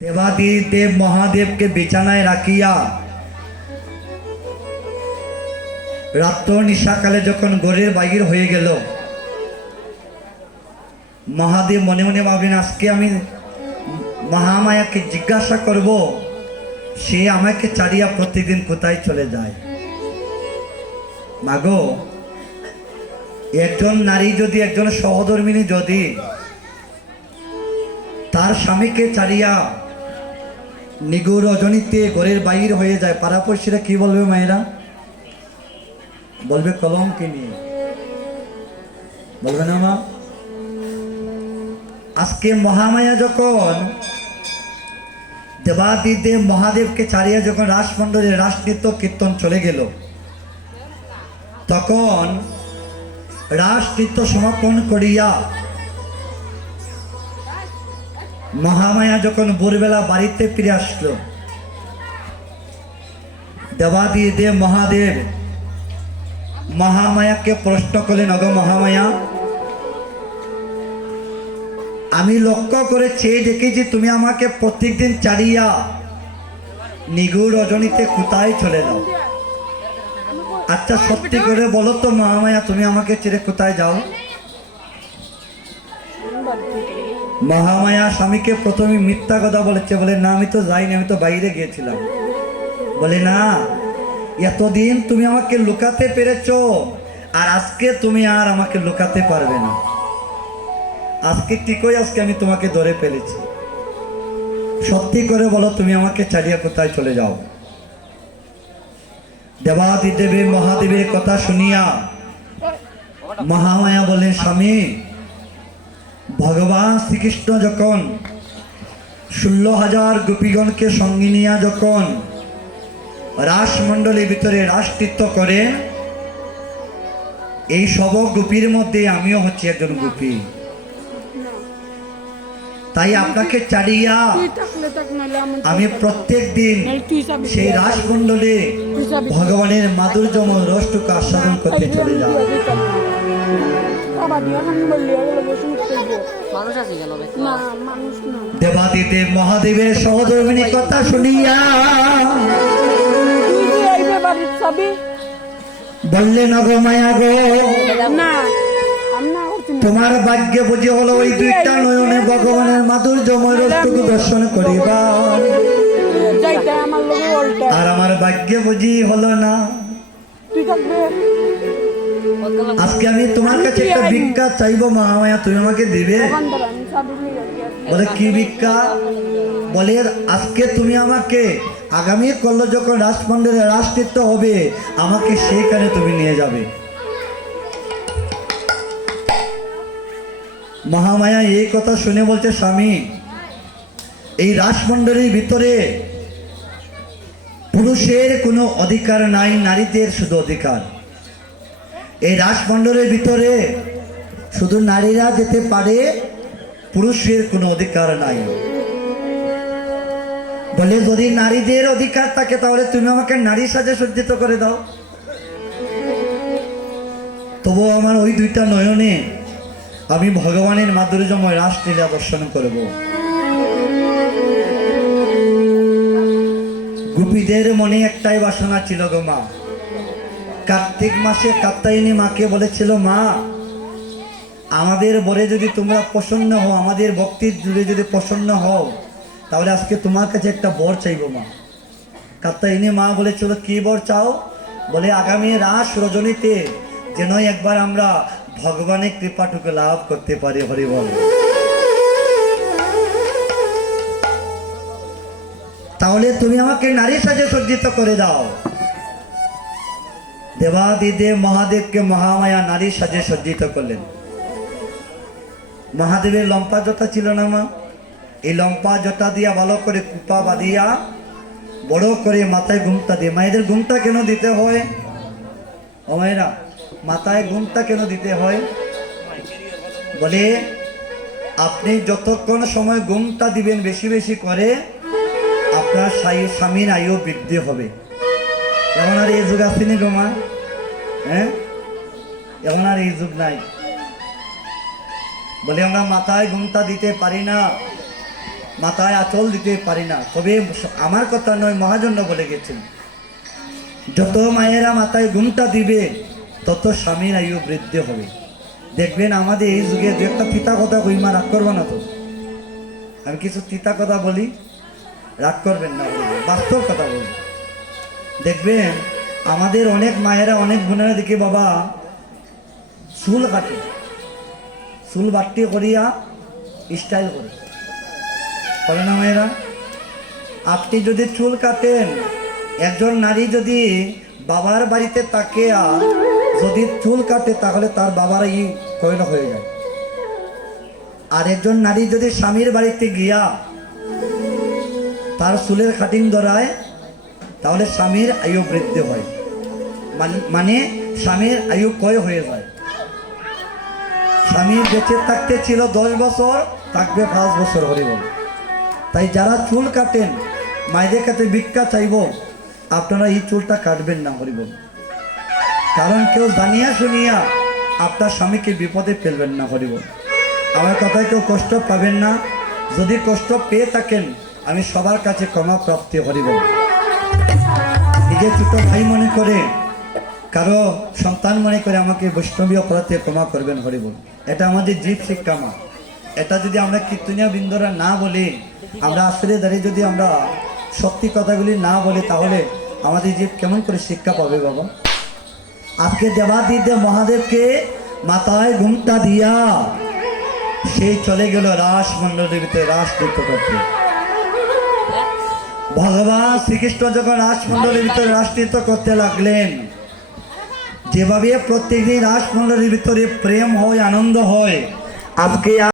দেবাদিদেব মহাদেবকে বিছানায় রাখিয়া রাত্র নিশাকালে যখন ঘরের বাহির হয়ে গেল, মহাদেব মনে মনে ভাবেন আজকে আমি মহামায়াকে জিজ্ঞাসা করব সে আমাকে ছাড়িয়া প্রতিদিন কোথায় চলে যায়। মাগো, একজন নারী যদি, একজন সহধর্মিনী যদি তার স্বামীকে ছাড়িয়া নিগুড় রজনীতে ঘরের বাহির হয়ে যায়, পাড়াপড়শিরা কি বলবে? মায়েরা বলবে কলঙ্কে নিয়ে, বলবে না মা? আজকে মহামায়া যখন দেবাদিদেব মহাদেবকে ছাড়িয়া যখন রাসমণ্ডলে রাসনৃত্য কীর্তন চলে গেল, তখন রাসনৃত্য সমাপন করিয়া মহামায়া যখন ভোরবেলা বাড়িতে ফিরে আসলো, দেবাদিদেব মহাদেব মহামায়াকে প্রশ্ন করলেন, অগো মহামায়া, আমি লক্ষ্য করে চেয়ে দেখেছি তুমি আমাকে প্রত্যেকদিন ছাড়িয়া নিগুড় রজনীতে কোথায় চলে যাও। আচ্ছা সত্যি করে বলো তো মহামায়া, তুমি আমাকে ছেড়ে কোথায় যাও? মহামায়া স্বামীকে প্রথমে মিথ্যা কথা বলেছে, বলে না আমি তো যাইনি, আমি তো বাইরে গিয়েছিলাম। বলে না, এতদিন তুমি আমাকে লুকাতে পেরেছো, আর আজকে তুমি আর আমাকে লুকাতে পারবে না। আজকে ঠিকই, আজকে আমি তোমাকে ধরে ফেলেছি। সত্যি করে বলো তুমি আমাকে ছাড়িয়া কোথায় চলে যাও। দেবাদিদেবের মহাদেবের কথা শুনিয়া মহামায়া বলেন, স্বামী, ভগবান শ্রীকৃষ্ণ যখন 16,000 গোপীগণকে সঙ্গে নিয়ে যখন রাসমণ্ডলের ভিতরে রাসনৃত্য করেন, এই সব গোপীর মধ্যে আমিও হচ্ছি একজন গোপী। তাই আপনাকে ছাড়িয়া আমি প্রত্যেক দিন সেই রাসমণ্ডলে ভগবানের মাধুর্যময় রসটুকু আস্বাদন করতে চলে যাই। দেবাদিদেব মহাদেবের সহধর্মিনী কথা শুনিয়া বললেন, অগো মায়া গো, তোমার ভাগ্য বুঝি হলো ওই দুইটা নয়নে ভগবানের মাধুর্যময় রসটুকু দর্শন করিবা, আর আমার ভাগ্য বুঝি হলো না। আজকে আমি তোমার কাছে একটা ভিক্ষা চাইবো মহামায়া, তুমি আমাকে দিবে? বলে কি ভিক্ষা? বলে আজকে তুমি আমাকে আগামী কল্য যখন রাসমণ্ডলে রাসনৃত্য হবে, আমাকে সেইখানে তুমি নিয়ে যাবে। মহামায়া এই কথা শুনে বলছে, স্বামী, এই রাসমণ্ডলের ভিতরে পুরুষের কোনো অধিকার নাই, নারীদের শুধু অধিকার। এই রাসমণ্ডলের ভিতরে শুধু নারীরা যেতে পারে, পুরুষের কোনো অধিকার নাই। বলে যদি নারীদের অধিকার থাকে তাহলে তুমি আমাকে নারী সাজে সজ্জিত করে দাও, তবু আমার ওই দুইটা নয়নে আমি ভগবানের মাধুর্যময় রাসলীলা দর্শন করব। গোপীদের মনে একটাই বাসনা ছিল গো মা। কার্তিক মাসে কাত্যায়নী মাকে বলেছিল, মা, আমাদের বরে যদি তোমরা প্রসন্ন হও, আমাদের ভক্তির জুড়ে যদি প্রসন্ন হও, তাহলে আজকে তোমার কাছে একটা বর চাইবো মা। কাত্যায়নী মা বলেছিল, কি বর চাও? বলে আগামী রাস রজনীতে যেন একবার আমরা ভগবানের কৃপাটুকু লাভ করতে পারি। হরি বল। তাহলে তুমি আমাকে নারী সাজে সজ্জিত করে দাও। দেবাদিদেব মহাদেবকে মহামায়া নারী সাজে সজ্জিত করলেন। মহাদেবের লম্পা জটা ছিল না মা? এই লম্পা জটা দিয়া ভালো করে কুপা বাঁধিয়া বড় করে মাথায় ঘুমটা দিয়ে, মায়েদের ঘুমটা কেন দিতে হয়? ও মায়েরা, মাথায় ঘুমটা কেন দিতে হয়? বলে আপনি যতক্ষণ সময় ঘুমটা দিবেন বেশি বেশি করে, আপনার স্বামীর আয়ু বৃদ্ধি হবে। এখন আর এই যুগ আসেনি গো মা, হ্যাঁ, এখন আর এই যুগ নাই। বলে আমরা মাথায় ঘুমটা দিতে পারি না, মাথায় আঁচল দিতে পারি না। তবে আমার কথা নয়, মহাজন্য বলে গেছেন, যত মায়েরা মাথায় ঘুমটা দিবে তত স্বামীর আয়ু বৃদ্ধি হবে। দেখবেন আমাদের এই যুগে দু একটা তিতা কথা কইমা, রাগ করবো না তো? আমি কিছু তিতা কথা বলি, রাগ করবেন না, বাস্তব কথা বলি। দেখবেন আমাদের অনেক মায়েরা, অনেক বোনেরা দেখি বাবা চুল কাটে, চুল বাট্টি করিয়া স্টাইল করে না মায়েরা? আপনি যদি চুল কাটেন, একজন নারী যদি বাবার বাড়িতে তাকিয়া যদি চুল কাটে তাহলে তার বাবার এই কয়লা হয়ে যায়। আর একজন নারী যদি স্বামীর বাড়িতে গিয়া তার চুলের কাটিং ধরায় তাহলে স্বামীর আয়ু বৃদ্ধি হয়, মানে স্বামীর আয়ু ক্ষয় হয়ে যায়। স্বামী বেঁচে থাকতে ছিল 10 বছর, থাকবে 5 বছর, হরিবল। তাই যারা চুল কাটেন, মায়েদের কাছে ভিক্ষা চাইব, আপনারা এই চুলটা কাটবেন না, হরিবল। কারণ কেউ জানিয়া শুনিয়া আপনার স্বামীকে বিপদে ফেলবেন না, হরিবল। আমার কথায় কেউ কষ্ট পাবেন না। যদি কষ্ট পেয়ে থাকেন, আমি সবার কাছে ক্ষমা প্রাপ্তি, হরিবল। নিজের ছোট ভাই মনে করে, কারো সন্তান মনে করে আমাকে বৈষ্ণবী অপরাধে ক্ষমা করবেন, হরিবল। এটা আমাদের জীব শিক্ষা মা। এটা যদি আমরা কীর্তনীয় বৃন্দরা না বলি, আমরা আসলে দাঁড়িয়ে যদি আমরা সত্যি কথাগুলি না বলি, তাহলে আমাদের জীব কেমন করে শিক্ষা পাবে বাবা? আজকে দেবাদিদেব মহাদেবকে মাথায় ঘুমটা দিয়া সেই চলে গেল রাস মণ্ডলের ভিতরে রাস নৃত্য করতে। ভগবান শ্রীকৃষ্ণ যখন রাসমণ্ডলের ভিতরে রাস নৃত্য করতে লাগলেন, যেভাবে প্রত্যেকদিন রাসমণ্ডলের ভিতরে প্রেম হয়, আনন্দ হয়, আজকে